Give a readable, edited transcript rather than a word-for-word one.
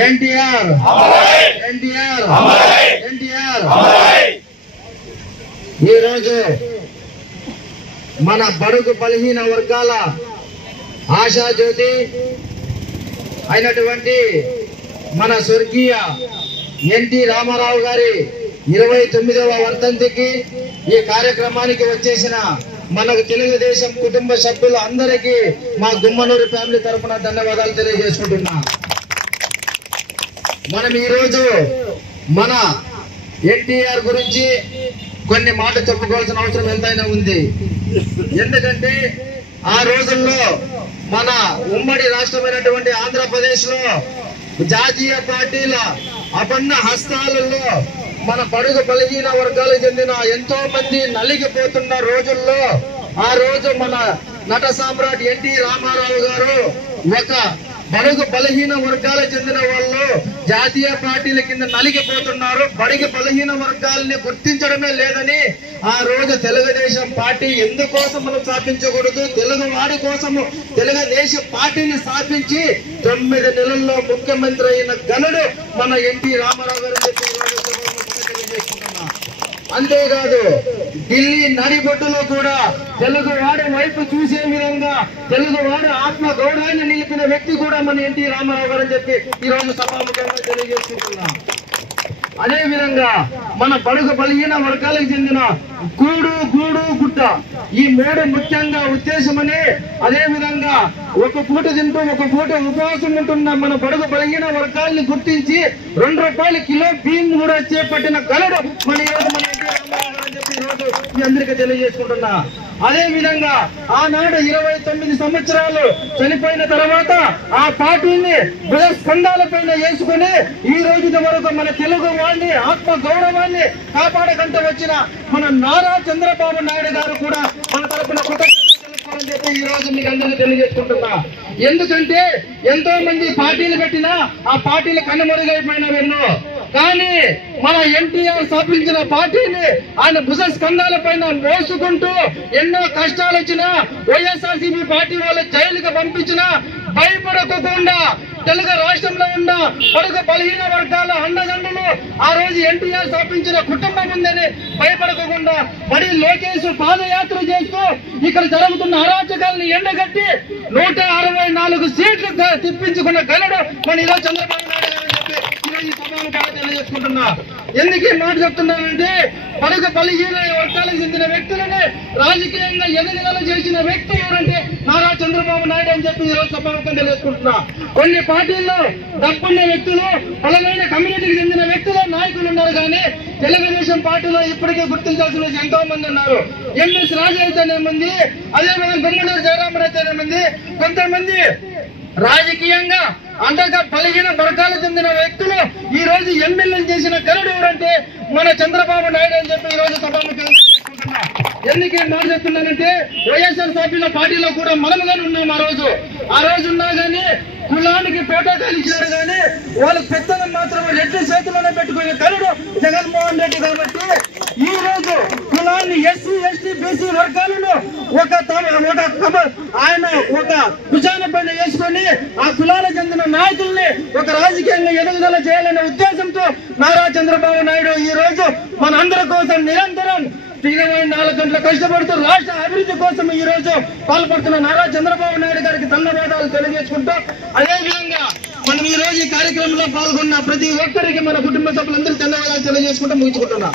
ఎన్టీఆర్ ఎన్టీఆర్ ఎన్టీఆర్ ఈరోజు మన బడుగు బలహీన వర్గాల ఆశాజ్యోతి అయినటువంటి మన స్వర్గీయ ఎన్టీ రామారావు గారి 29వ వర్ధంతికి ఈ కార్యక్రమానికి వచ్చేసిన మనకు తెలుగుదేశం కుటుంబ సభ్యులు అందరికీ మా గుమ్మనూరు ఫ్యామిలీ తరఫున ధన్యవాదాలు తెలియజేసుకుంటున్నా. మనం ఈరోజు మన ఎన్టీఆర్ గురించి కొన్ని మాటలు చెప్పుకోవాల్సిన అవసరం ఎంతైనా ఉంది. ఎందుకంటే ఆ రోజుల్లో మన ఉమ్మడి రాష్ట్రమైనటువంటి ఆంధ్రప్రదేశ్ లో జాతీయ పార్టీల అపన్న హస్తాలలో మన బడుగు బలహీన వర్గాలకు చెందిన ఎంతో మంది నలిగిపోతున్న రోజుల్లో ఆ రోజు మన నట సామ్రాట్ ఎన్టీ రామారావు గారు ఒక బడుగు బలహీన వర్గాలకు చెందిన వాళ్ళు జాతీయ పార్టీల కింద నలిగిపోతున్నారు, బడుగు బలహీన వర్గాలని గుర్తించడమే లేదని ఆ రోజు తెలుగుదేశం పార్టీ ఎందుకోసం మనం స్థాపించకూడదు, తెలుగు వాడి కోసము తెలుగుదేశం పార్టీని స్థాపించి 9 నెలల్లో ముఖ్యమంత్రి అయిన ఘనుడు మన ఎన్టీ రామారావు గారు తెలియజేసుకుంటున్నా. అంతేకాదు ఢిల్లీ నడిబొట్టులో కూడా తెలుగు వాడి వైపు చూసే విధంగా తెలుగు వాడి ఆత్మ గౌరవాన్ని నిలిపిన వ్యక్తి కూడా మన ఎన్టీ రామారావు గారు అని చెప్పి ఈ రోజు సభాముఖంగా తెలియజేసుకుంటున్నా. అదే విధంగా మన బడుగు బలహీన వర్గాలకు చెందిన కూడు గూడు గుట్ట ఈ 3 ముఖ్యంగా ఉద్దేశమని, అదే విధంగా ఒక పూట తింటూ ఒక పూట ఉపవాసం ఉంటున్న మన బడుగు బలహీన వర్గాల్ని గుర్తించి 2 రూపాయల కిలో బియ్యం కూడా చేపట్టిన గలడు మన ఎన్టీ రామారావు గారు అని చెప్పి ఈరోజు మీ అందరికీ తెలియజేసుకుంటున్నా. అదే విధంగా ఆనాడు 29 సంవత్సరాలు చనిపోయిన తర్వాత ఆ పార్టీని స్కంధాల పైన వేసుకుని ఈ రోజు వరకు మన తెలుగు వాడిని ఆత్మ గౌరవాన్ని కాపాడకంటే వచ్చిన మన నారా చంద్రబాబు నాయుడు గారు కూడా మన తరపున కృతజ్ఞతలు చెప్పి ఈ రోజు మీకు అందరికీ తెలియజేసుకుంటున్నా. ఎందుకంటే ఎంతో మంది పార్టీలు పెట్టినా ఆ పార్టీలు కనుమరుగైపోయినవెన్నో, కానీ మన ఎన్టీఆర్ స్థాపించిన పార్టీని ఆయన భుజ స్కంధాల పైన మోసుకుంటూ ఎన్నో కష్టాలు వచ్చినా వైఎస్ఆర్సీపీ పార్టీ వాళ్ళు జైలుకి పంపించినా భయపడకుండా తెలుగు రాష్ట్రంలో ఉన్న బడుగు బలహీన వర్గాల అండదండలు ఆ రోజు ఎన్టీఆర్ స్థాపించిన కుటుంబం ఉందని భయపడకుండా మరి లోకేష్ పాదయాత్ర చేస్తూ ఇక్కడ జరుగుతున్న అరాచకాలను ఎండగట్టి 164 సీట్లు తిప్పించుకున్న ఘనుడు మన ఈరోజు చంద్రబాబు నాయుడు గారు చెప్పి ఈరోజు ఈ సభలో తెలియజేసుకుంటున్నా. ఎందుకు ఈ మాట చెప్తున్నానంటే బడుగు బలహీన వర్గాలకు చెందిన వ్యక్తులని రాజకీయంగా ఎదుగుదల చేసిన వ్యక్తి ఎవరంటే నారా చంద్రబాబు నాయుడు అని చెప్పి ఈరోజు సభాముఖంగా తెలియజేసుకుంటున్నా. కొన్ని పార్టీల్లో డబ్బున్న వ్యక్తులు బలమైన కమ్యూనిటీకి చెందిన వ్యక్తులు నాయకులు ఉన్నారు, కానీ తెలుగుదేశం పార్టీలో ఇప్పటికే గుర్తించాల్సిన ఎంతో మంది ఉన్నారు. ఎంఎస్ రాజు అయితేనేమంది, అదేవిధంగా గుమ్మనూరు జయరామన్ అయితేనేమంది, కొంతమంది రాజకీయంగా అంతగా బలహీన వర్గాలకు చెందిన వ్యక్తులు ఈ రోజు ఎమ్మెల్యేలు చేసిన ఘనుడు ఎవరంటే మన చంద్రబాబు నాయుడు అని చెప్పి ఈ రోజు సభాముఖంగా తెలుసుకుంటున్నా. ఎందుకు ఏం మాట చెప్తున్నానంటే వైఎస్ఆర్ సభ్యుల పార్టీలో కూడా మనముగానే ఉన్నాం. ఆ రోజు ఉన్నా గానీ కులానికి ప్రోటోకాల్ ఇచ్చారు, కానీ వాళ్ళ పెద్దలు మాత్రం రెడ్డి చేతిలోనే పెట్టుకునే ఘనుడు జగన్మోహన్ రెడ్డి. కాబట్టి ఈ రోజు కులాన్ని ఎస్సీ ఎస్టీ బీసీ వర్గాలను ఆయన ఒక భుజాన పైన వేసుకొని ఆ కులాలకు చెందిన నాయకుల్ని ఒక రాజకీయంగా ఎదుగుదల చేయాలనే ఉద్దేశంతో నారా చంద్రబాబు నాయుడు ఈ రోజు మన అందరి కోసం నిరంతరం 24 గంటలు కష్టపడుతూ రాష్ట్ర అభివృద్ధి కోసం ఈ రోజు పాల్పడుతున్న నారా చంద్రబాబు నాయుడు గారికి ధన్యవాదాలు తెలియజేసుకుంటూ, అదేవిధంగా మనం ఈ రోజు ఈ కార్యక్రమంలో పాల్గొన్న ప్రతి ఒక్కరికి మన కుటుంబ సభ్యులందరూ ధన్యవాదాలు తెలియజేసుకుంటూ ముగించుకుంటున్నాం.